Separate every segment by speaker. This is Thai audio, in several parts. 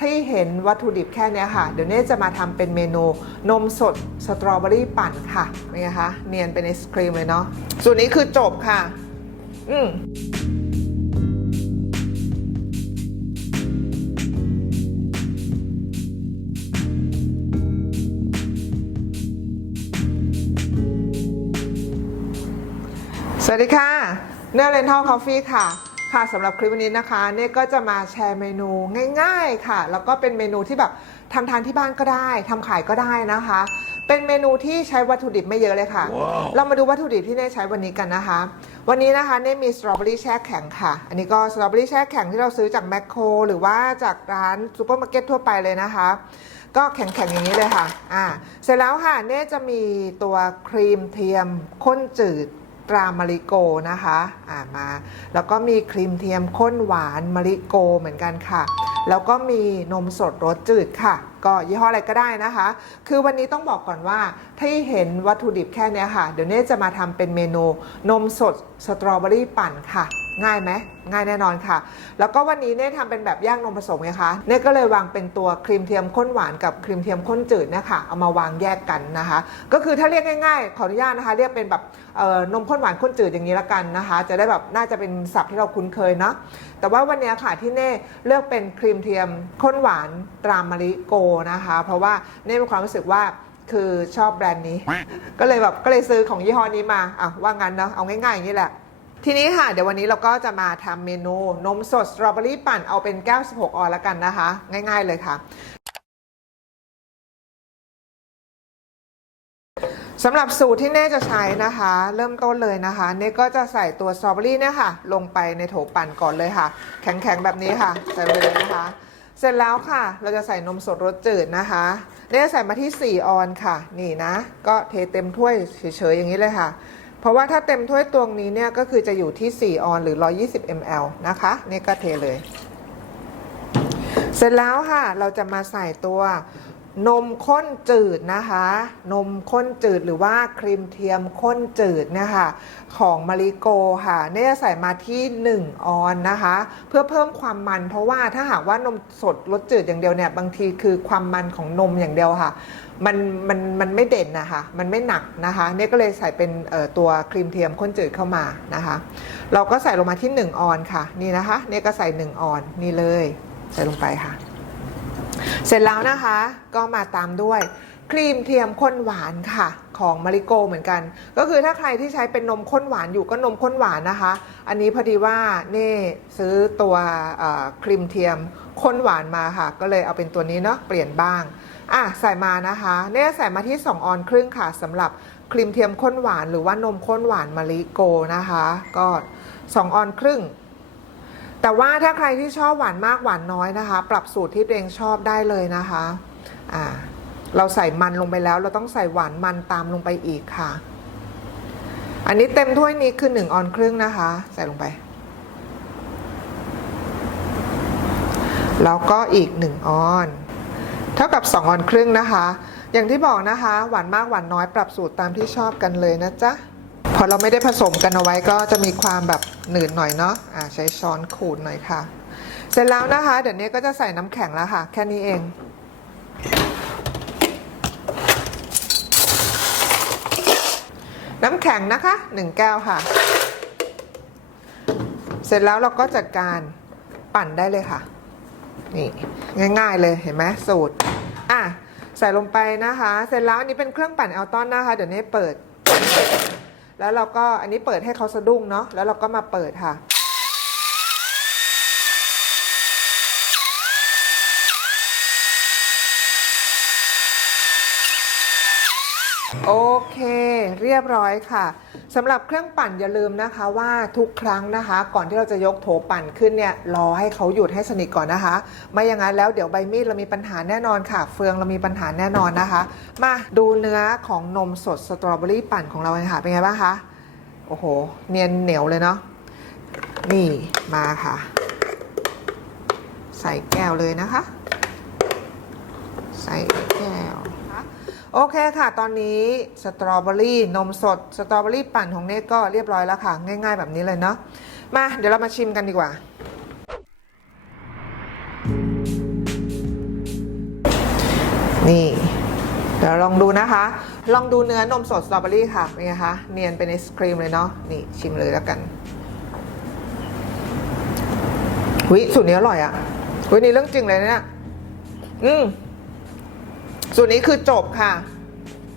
Speaker 1: ที่เห็นวัตถุดิบแค่เนี้ยค่ะ เดี๋ยวเน่จะมาทำเป็นเมนูนมสดสตรอเบอรี่ปั่นค่ะเป็นไงคะ เนียนเป็นไอศครีมเลยเนาะส่วนนี้คือจบค่ะ อืมสวัสดีค่ะ เนื้อเรนทัลคอฟฟี่ค่ะ ค่ะสำหรับคลิปวันนี้นะคะเน่ก็จะมาแชร์เมนูง่ายๆค่ะ แล้วก็เป็นเมนูที่แบบทำทานที่บ้านก็ได้ทำขายก็ได้นะคะ เป็นเมนูที่ใช้วัตถุดิบไม่เยอะเลยค่ะเรามาดูวัตถุดิบที่เน่ใช้วันนี้กันนะคะ วันนี้นะคะเน่มีสตรอเบอรี่แช่แข็งค่ะ อันนี้ก็สตรอเบอรี่แช่แข็งที่เราซื้อจากแมคโครหรือว่าจากร้านซูเปอร์มาร์เก็ตทั่วไปเลยนะคะ ก็แข็งๆอย่างนี้เลยค่ะอ่าเสร็จแล้วค่ะเน่จะมีตัวครีมเทียมข้นจืด ตรามาริโกนะคะอ่ามา แล้วก็มีครีมเทียมข้นหวานมาริโกเหมือนกันค่ะ แล้วก็มีนมสดรสจืดค่ะ ก็ยี่ห้ออะไรก็ได้นะคะ คือวันนี้ต้องบอกก่อนว่าที่เห็นวัตถุดิบแค่เนี้ยค่ะ เดี๋ยวเน่จะมาทำเป็นเมนูนมสดสตรอเบอรี่ปั่นค่ะ ง่ายไหมง่ายแน่นอนค่ะ แล้วก็วันนี้เน่ทำเป็นแบบย่างนมผสมไงคะเน่ก็เลยวางเป็นตัวครีมเทียมข้นหวานกับครีมเทียมข้นจืดเนะคะเอามาวางแยกกันนะคะ ก็คือถ้าเรียกง่ายๆ ขออนุญาตนะคะ เรียกเป็นแบบนมข้นหวานข้นจืดอย่างนี้ละกันนะคะ จะได้แบบน่าจะเป็นศัพท์ที่เราคุ้นเคยเนาะแต่ว่าวันนี้ค่ะที่เน่เลือกเป็นครีมเทียมข้นหวานตรามาริโกนะคะ เพราะว่าเน่มีความรู้สึกว่าคือชอบแบรนด์นี้ ก็เลยแบบก็เลยซื้อของยี่ห้อนี้มาอะว่างั้นเนาะเอาง่ายๆอย่างนี้แหละ ทีนี้ค่ะ เดี๋ยววันนี้เราก็จะมาทำเมนูนมสดสตรอเบอรี่ปั่นเอาเป็นแก้ว 16 ออนแล้วกันนะคะ ง่ายๆเลยค่ะสำหรับสูตรที่เน่จะใช้นะคะ เริ่มต้นเลยนะคะเน่ก็จะใส่ตัวสตรอเบอรี่เนี่ยค่ะ ลงไปในโถปั่นก่อนเลยค่ะ แข็งๆแบบนี้ค่ะ ใส่ไปเลยนะคะเสร็จแล้วค่ะ เราจะใส่นมสดรสจืดนะคะเน่จะใส่มาที่ 4 ออนค่ะ นี่นะ ก็เทเต็มถ้วยเฉยๆอย่างนี้เลยค่ะ เพราะว่าถ้าเต็มถ้วยตวงนี้เนี่ยก็คือจะอยู่ที่ 4 ออนหรือ 120 ml นะคะ นี่ก็เทเลย เสร็จแล้วค่ะ เราจะมาใส่ตัว นมข้นจืดนะคะ นมข้นจืดหรือว่าครีมเทียมข้นจืดเนี่ยค่ะของมาริโกค่ะเนี่ยใส่มาที่ 1 ออนนะคะ เพื่อเพิ่มความมัน เพราะว่าถ้าหากว่านมสดรสจืดอย่างเดียวเนี่ยบางทีคือความมันของนมอย่างเดียวค่ะ มันมันมันไม่เด่นนะคะ มันไม่หนักนะคะเนี่ยก็เลยใส่เป็นตัวครีมเทียมข้นจืดเข้ามานะคะ เราก็ใส่ลงมาที่ 1 ออนค่ะ นี่นะคะเนี่ยก็ใส่ 1 ออนนี่เลย ใส่ลงไปค่ะ เสร็จแล้วนะคะก็มาตามด้วยครีมเทียมข้นหวานค่ะ ของมาริโกเหมือนกัน ก็คือถ้าใครที่ใช้เป็นนมข้นหวานอยู่ก็นมข้นหวานนะคะ อันนี้พอดีว่าเน่ซื้อตัวครีมเทียมข้นหวานมาค่ะ ก็เลยเอาเป็นตัวนี้เนาะเปลี่ยนบ้างอะใส่มานะคะเน่ใส่มาที่ 2 ออนครึ่งค่ะสำหรับครีมเทียมข้นหวาน หรือว่านมข้นหวานมาริโกนะคะ ก็ 2 ออนครึ่ง แต่ว่าถ้าใครที่ชอบหวานมากหวานน้อยนะคะ ปรับสูตรที่ตัวเองชอบได้เลยนะคะอ่าเราใส่มันลงไปแล้ว เราต้องใส่หวานมันตามลงไปอีกค่ะ อันนี้เต็มถ้วยนี้คือ1ออนครึ่งนะคะ ใส่ลงไป แล้วก็อีก1ออน เท่ากับ2ออนครึ่งนะคะ อย่างที่บอกนะคะ หวานมากหวานน้อยปรับสูตรตามที่ชอบกันเลยนะจ๊ะพอเราไม่ได้ผสมกันเอาไว้ก็จะมีความแบบ หนืดหน่อยเนาะอ่าใช้ช้อนขูดหน่อยค่ะ เสร็จแล้วนะคะ เดี๋ยวนี้ก็จะใส่น้ำแข็งแล้วค่ะ แค่นี้เอง น้ำแข็งนะคะ1แก้วค่ะ เสร็จแล้วเราก็จัดการปั่นได้เลยค่ะ นี่ง่ายๆเลยเห็นไหมสูตร อะใส่ลงไปนะคะ เสร็จแล้วอันนี้เป็นเครื่องปั่นแอลตันนะคะ เดี๋ยวนี้เปิด แล้วเราก็อันนี้เปิดให้เขาสะดุ้งเนาะแล้วเราก็มาเปิดค่ะ โอเค เรียบร้อยค่ะสำหรับเครื่องปั่นอย่าลืมนะคะว่าทุกครั้งนะคะ ก่อนที่เราจะยกโถปั่นขึ้นเนี่ยรอให้เขาหยุดให้สนิทก่อนนะคะ ไม่อย่างนั้นแล้วเดี๋ยวใบมีดเรามีปัญหาแน่นอนค่ะ เฟืองเรามีปัญหาแน่นอนนะคะ มาดูเนื้อของนมสดสตรอเบอรี่ปั่นของเราเลยค่ะเป็นไงบ้างคะโอ้โห เนียนเหนียวเลยเนาะนี่มาค่ะ ใส่แก้วเลยนะคะ ใส่แก้ว โอเคค่ะ ตอนนี้สตรอเบอรี่นมสด สตรอเบอรี่ปั่นของเนทก็เรียบร้อยแล้วค่ะ ง่ายๆแบบนี้เลยเนาะมาเดี๋ยวเรามาชิมกันดีกว่า นี่ เดี๋ยวลองดูนะคะ ลองดูเนื้อนมสดสตรอเบอรี่ค่ะเป็นไงคะเนียนเป็นไอศครีมเลยเนาะนี่ชิมเลยแล้วกันหุยสูตรนี้อร่อยอะ่ะหุยนี่เรื่องจริงเลยนะเนี่ยอืม สูตรนี้คือจบค่ะ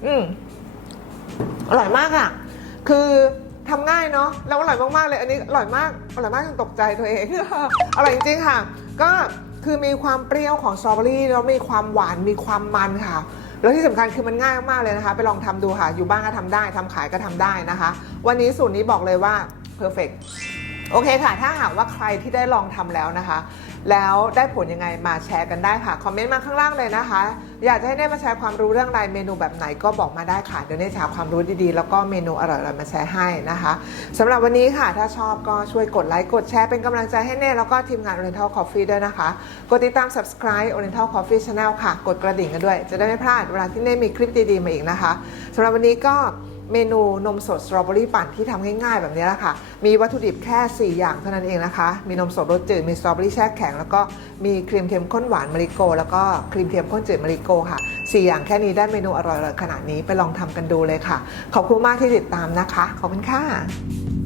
Speaker 1: อืมอร่อยมากอะ่ะ คือทำง่ายเนาะแล้วอร่อยมาก ๆ เลย อันนี้อร่อยมากอร่อยมากจนตกใจตัวเองอร่อยจริง ๆ ค่ะ ก็คือมีความเปรี้ยวของสตรอเบอรี่แล้วมีความหวานมีความมันค่ะ แล้วที่สำคัญคือมันง่ายมากๆเลยนะคะ ไปลองทำดูค่ะ อยู่บ้านก็ทำได้ทำขายก็ทำได้นะคะ วันนี้สูตรนี้บอกเลยว่า perfect โอเคค่ะ ถ้าหากว่าใครที่ได้ลองทำแล้วนะคะ แล้วได้ผลยังไงมาแชร์กันได้ค่ะ คอมเมนต์มาข้างล่างเลยนะคะ อยากจะให้เน่มาแชร์ความรู้เรื่องอะไรเมนูแบบไหนก็บอกมาได้ค่ะ เดี๋ยวเน่จะหาความรู้ดีๆ แล้วก็เมนูอร่อยๆมาแชร์ให้นะคะสำหรับวันนี้ค่ะถ้าชอบก็ช่วยกดไลค์กดแชร์เป็นกำลังใจให้เน่แล้วก็ทีมงาน Oriental Coffee ด้วยนะคะ กดติดตาม subscribe Oriental Coffee Channel ค่ะ กดกระดิ่งกันด้วย จะได้ไม่พลาดเวลาที่เน่มีคลิปดีๆมาอีกนะคะสำหรับวันนี้ก็ เมนูนมสดสตรอเบอรี่ปั่นที่ทำง่ายๆแบบนี้แหละค่ะ มีวัตถุดิบแค่ 4 อย่างเท่านั้นเองนะคะ มีนมสดรสจืด มีสตรอเบอรี่แช่แข็ง แล้วก็มีครีมเทียมข้นหวานมาริโก แล้วก็ครีมเทียมข้นจืดมาริโกค่ะ 4 อย่างแค่นี้ได้เมนูอร่อยๆขนาดนี้ไปลองทำกันดูเลยค่ะ ขอบคุณมากที่ติดตามนะคะ ขอบคุณค่ะ